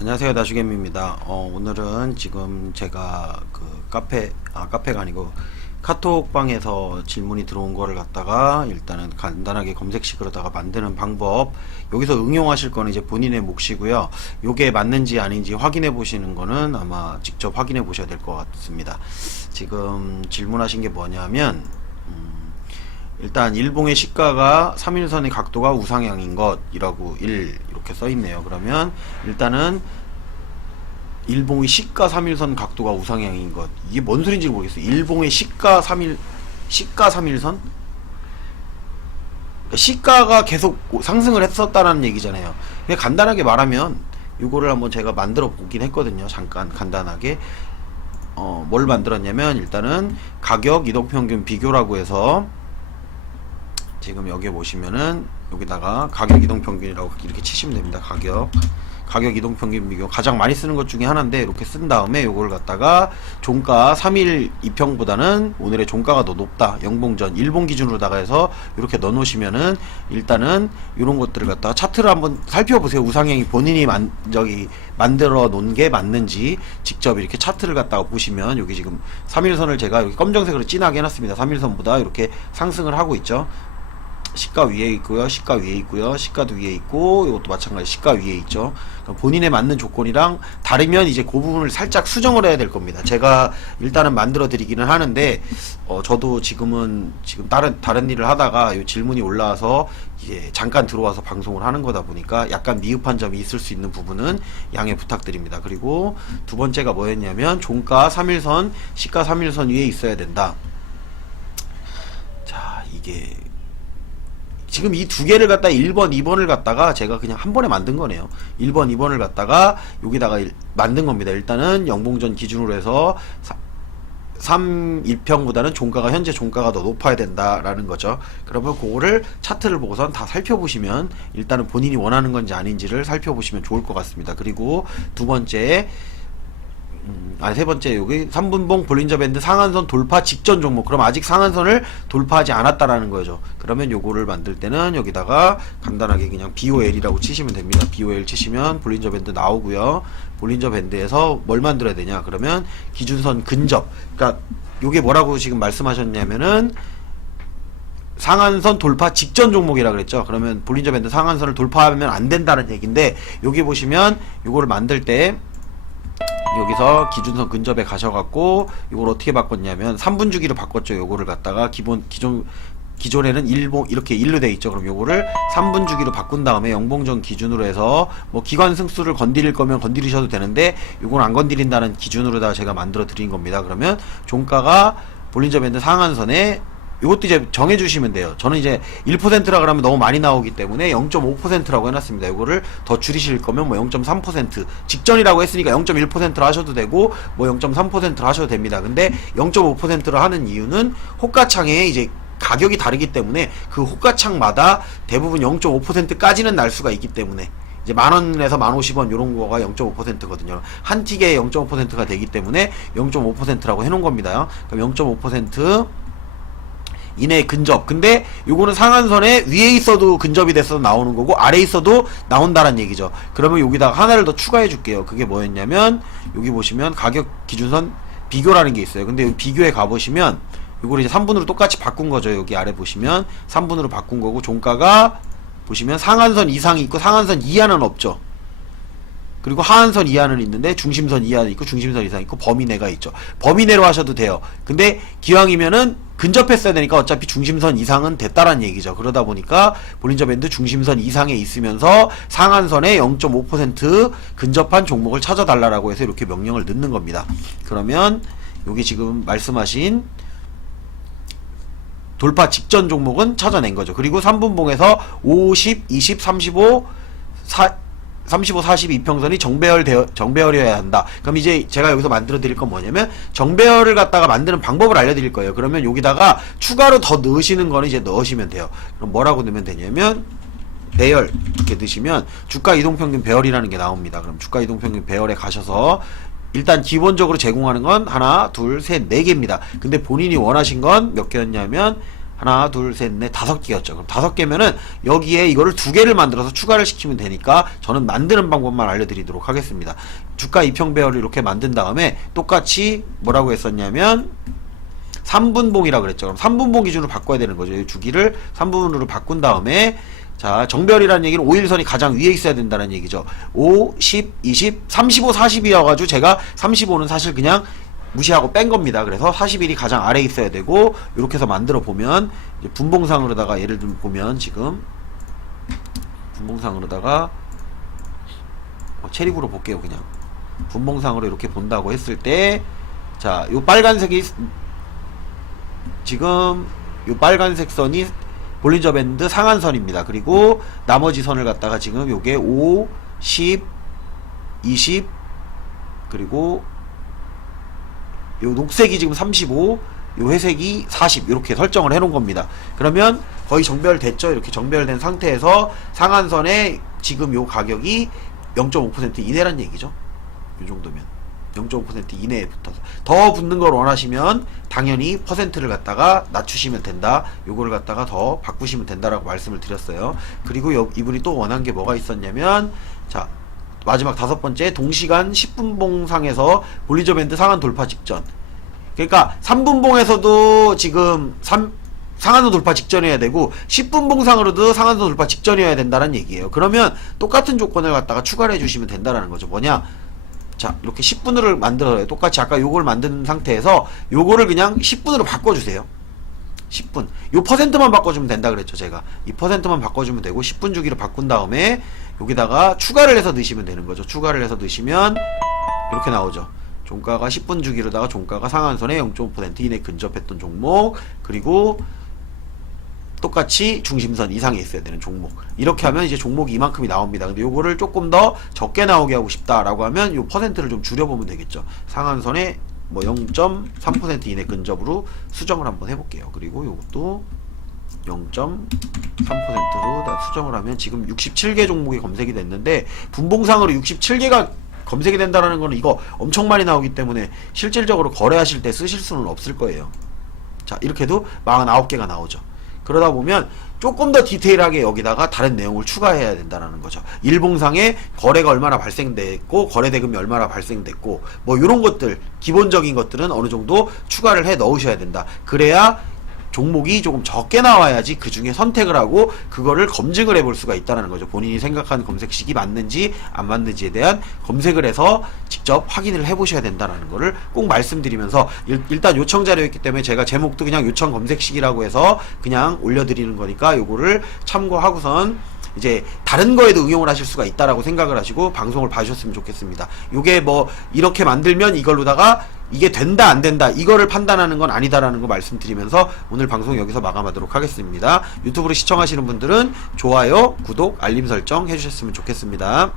안녕하세요, 나주겜입니다. 오늘은 지금 제가 그 카페가 아니고 카톡방에서 질문이 들어온 거를 갖다가 일단은 간단하게 검색식으로다가 만드는 방법, 여기서 응용하실 거는 이제 본인의 몫이고요. 요게 맞는지 아닌지 확인해 보시는 거는 아마 직접 확인해 보셔야 될 것 같습니다. 지금 질문하신 게 뭐냐면, 일단 일봉의 시가가 3일선의 각도가 우상향인 것이라고 이렇게 써 있네요. 그러면 일단은 일봉의 시가 3일선 각도가 우상향인 것, 이게 뭔 소린지 모르겠어요. 일봉의 시가 3일선? 그러니까 시가가 계속 상승을 했었다는 얘기잖아요. 그냥 간단하게 말하면 이거를 한번 제가 만들어 보긴 했거든요. 잠깐 간단하게 뭘 만들었냐면, 일단은 가격 이동평균 비교라고 해서 지금 여기 보시면은 여기다가 가격 이동평균이라고 이렇게 치시면 됩니다. 가격 이동평균 비교 가장 많이 쓰는 것 중에 하나인데, 이렇게 쓴 다음에 요걸 갖다가 종가 3일 이평보다는 오늘의 종가가 더 높다, 영봉전 일봉 기준으로다가 해서 이렇게 넣어 놓으시면은, 일단은 이런 것들을 갖다가 차트를 한번 살펴보세요. 우상향이 본인이 만들어 놓은 게 맞는지 직접 이렇게 차트를 갖다가 보시면, 여기 지금 3일선을 제가 여기 검정색으로 진하게 해놨습니다. 3일선보다 이렇게 상승을 하고 있죠. 시가 위에 있고요, 시가 위에 있고요, 시가도 위에 있고, 이것도 마찬가지 시가 위에 있죠. 그러니까 본인에 맞는 조건이랑 다르면 이제 그 부분을 살짝 수정을 해야 될 겁니다. 제가 일단은 만들어 드리기는 하는데, 저도 지금 다른 일을 하다가 이 질문이 올라와서 이제 잠깐 들어와서 방송을 하는 거다 보니까 약간 미흡한 점이 있을 수 있는 부분은 양해 부탁드립니다. 그리고 두 번째가 뭐였냐면, 종가 3일선, 시가 3일선 위에 있어야 된다. 자, 이게 지금 이 두 개를 갖다 1번, 2번을 갖다가 제가 그냥 한 번에 만든 거네요. 1번, 2번을 갖다가 여기다가 만든 겁니다. 일단은 영봉전 기준으로 해서 3일평보다는 현재 종가가 더 높아야 된다라는 거죠. 그러면 그거를 차트를 보고선 다 살펴보시면, 일단은 본인이 원하는 건지 아닌지를 살펴보시면 좋을 것 같습니다. 그리고 두 번째, 세 번째, 여기 3분봉 볼린저 밴드 상한선 돌파 직전 종목. 그럼 아직 상한선을 돌파하지 않았다라는 거죠. 그러면 요거를 만들 때는 여기다가 간단하게 그냥 BOL이라고 치시면 됩니다. BOL 치시면 볼린저 밴드 나오고요. 볼린저 밴드에서 뭘 만들어야 되냐? 그러면 기준선 근접. 그러니까 요게 뭐라고 지금 말씀하셨냐면은 상한선 돌파 직전 종목이라 그랬죠. 그러면 볼린저 밴드 상한선을 돌파하면 안 된다는 얘기인데, 여기 보시면 요거를 만들 때 여기서 기준선 근접에 가셔갖고 이걸 어떻게 바꿨냐면 3분 주기로 바꿨죠. 요거를 갖다가 기존에는 일봉 이렇게 일로 돼 있죠. 그럼 요거를 3분 주기로 바꾼 다음에 영봉전 기준으로 해서 뭐 기관 승수를 건드릴 거면 건드리셔도 되는데, 요건 안 건드린다는 기준으로다가 제가 만들어 드린 겁니다. 그러면 종가가 볼린저 밴드 상한선에, 이것도 이제 정해주시면 돼요. 저는 이제 1%라 그러면 너무 많이 나오기 때문에 0.5%라고 해놨습니다. 이거를 더 줄이실 거면 뭐 0.3%, 직전이라고 했으니까 0.1%로 하셔도 되고 뭐 0.3%로 하셔도 됩니다. 근데 0.5%로 하는 이유는 호가창에 이제 가격이 다르기 때문에 그 호가창마다 대부분 0.5%까지는 날 수가 있기 때문에, 이제 만원에서 1050원 요런 거가 0.5%거든요. 한 틱에 0.5%가 되기 때문에 0.5%라고 해놓은 겁니다. 그럼 0.5% 이내 근접. 근데 요거는 상한선에 위에 있어도 근접이 됐어도 나오는 거고, 아래에 있어도 나온다는 얘기죠. 그러면 여기다가 하나를 더 추가해 줄게요. 그게 뭐였냐면, 여기 보시면 가격 기준선 비교라는 게 있어요. 근데 여기 비교에 가보시면 요걸 이제 3분으로 똑같이 바꾼 거죠. 여기 아래 보시면 3분으로 바꾼 거고, 종가가 보시면 상한선 이상이 있고 상한선 이하는 없죠. 그리고 하한선 이하는 있는데 중심선 이하는 있고 중심선 이상 있고 범위 내가 있죠. 범위 내로 하셔도 돼요. 근데 기왕이면은 근접했어야 되니까 어차피 중심선 이상은 됐다란 얘기죠. 그러다 보니까 볼린저 밴드 중심선 이상에 있으면서 상한선에 0.5% 근접한 종목을 찾아달라고 해서 이렇게 명령을 넣는 겁니다. 그러면 여기 지금 말씀하신 돌파 직전 종목은 찾아낸 거죠. 그리고 3분봉에서 50, 20, 35, 40 이평선이 정배열이어야 한다. 그럼 이제 제가 여기서 만들어 드릴 건 뭐냐면, 정배열을 갖다가 만드는 방법을 알려 드릴 거예요. 그러면 여기다가 추가로 더 넣으시는 거는 이제 넣으시면 돼요. 그럼 뭐라고 넣으면 되냐면, 배열 이렇게 넣으시면 주가 이동평균 배열이라는 게 나옵니다. 그럼 주가 이동평균 배열에 가셔서 일단 기본적으로 제공하는 건 하나, 둘, 셋, 네 개입니다. 근데 본인이 원하신 건 몇 개였냐면 하나, 둘, 셋, 넷, 5개였죠. 그럼 5개면은 여기에 이거를 2개를 만들어서 추가를 시키면 되니까 저는 만드는 방법만 알려드리도록 하겠습니다. 주가 이평배열을 이렇게 만든 다음에 똑같이 뭐라고 했었냐면 3분봉이라고 그랬죠. 그럼 3분봉 기준으로 바꿔야 되는 거죠. 이 주기를 3분으로 바꾼 다음에 자, 정별이라는 얘기는 5일선이 가장 위에 있어야 된다는 얘기죠. 5, 10, 20, 35, 40이어가지고 제가 35는 사실 그냥 무시하고 뺀 겁니다. 그래서 41이 가장 아래에 있어야 되고, 이렇게 해서 만들어 보면, 이제 분봉상으로다가 예를 들면 보면 지금, 분봉상으로다가, 체리브로 볼게요, 그냥. 분봉상으로 이렇게 본다고 했을 때, 자, 요 빨간색이, 지금, 요 빨간색 선이 볼린저 밴드 상한선입니다. 그리고 나머지 선을 갖다가 지금 요게 5, 10, 20, 그리고 요 녹색이 지금 35, 요 회색이 40 이렇게 설정을 해놓은 겁니다. 그러면 거의 정별됐죠. 이렇게 정별된 상태에서 상한선에 지금 요 가격이 0.5% 이내란 얘기죠. 요 정도면 0.5% 이내에 붙어서 더 붙는 걸 원하시면 당연히 퍼센트를 갖다가 낮추시면 된다. 요거를 갖다가 더 바꾸시면 된다라고 말씀을 드렸어요. 그리고 이분이 또 원한 게 뭐가 있었냐면, 자, 마지막 5번째, 동시간 10분봉상에서 볼린저 밴드 상한 돌파 직전. 그러니까 3분봉에서도 지금 상한선 돌파 직전이어야 되고 10분봉상으로도 상한선 돌파 직전이어야 된다는 얘기예요. 그러면 똑같은 조건을 갖다가 추가를 해주시면 된다는 거죠. 뭐냐? 자, 이렇게 10분으로 만들어요. 똑같이 아까 요걸 만든 상태에서 요거를 그냥 10분으로 바꿔주세요. 10분. 요 퍼센트만 바꿔주면 된다 그랬죠, 제가. 이 퍼센트만 바꿔주면 되고 10분 주기로 바꾼 다음에 여기다가 추가를 해서 넣으시면 되는 거죠. 추가를 해서 넣으시면 이렇게 나오죠. 종가가 10분 주기로다가 종가가 상한선에 0.5% 이내 근접했던 종목, 그리고 똑같이 중심선 이상에 있어야 되는 종목. 이렇게 하면 이제 종목이 이만큼이 나옵니다. 근데 요거를 조금 더 적게 나오게 하고 싶다라고 하면 요 퍼센트를 좀 줄여보면 되겠죠. 상한선에 뭐 0.3% 이내 근접으로 수정을 한번 해볼게요. 그리고 요것도 0.3%로 다 수정을 하면 지금 67개 종목이 검색이 됐는데, 분봉상으로 67개가 검색이 된다는 거는 이거 엄청 많이 나오기 때문에 실질적으로 거래하실 때 쓰실 수는 없을 거예요. 자, 이렇게 해도 49개가 나오죠. 그러다 보면 조금 더 디테일하게 여기다가 다른 내용을 추가해야 된다는 거죠. 일봉상에 거래가 얼마나 발생됐고 거래 대금이 얼마나 발생됐고 뭐 이런 것들, 기본적인 것들은 어느 정도 추가를 해 넣으셔야 된다. 그래야 종목이 조금 적게 나와야지 그 중에 선택을 하고 그거를 검증을 해볼 수가 있다는 거죠. 본인이 생각하는 검색식이 맞는지 안 맞는지에 대한 검색을 해서 직접 확인을 해보셔야 된다는 거를 꼭 말씀드리면서, 일단 요청 자료였기 때문에 제가 제목도 그냥 요청 검색식이라고 해서 그냥 올려드리는 거니까 요거를 참고하고선 이제 다른 거에도 응용을 하실 수가 있다라고 생각을 하시고 방송을 봐주셨으면 좋겠습니다. 요게 뭐 이렇게 만들면 이걸로다가 이게 된다 안 된다 이거를 판단하는 건 아니다라는 거 말씀드리면서 오늘 방송 여기서 마감하도록 하겠습니다. 유튜브로 시청하시는 분들은 좋아요, 구독, 알림 설정 해주셨으면 좋겠습니다.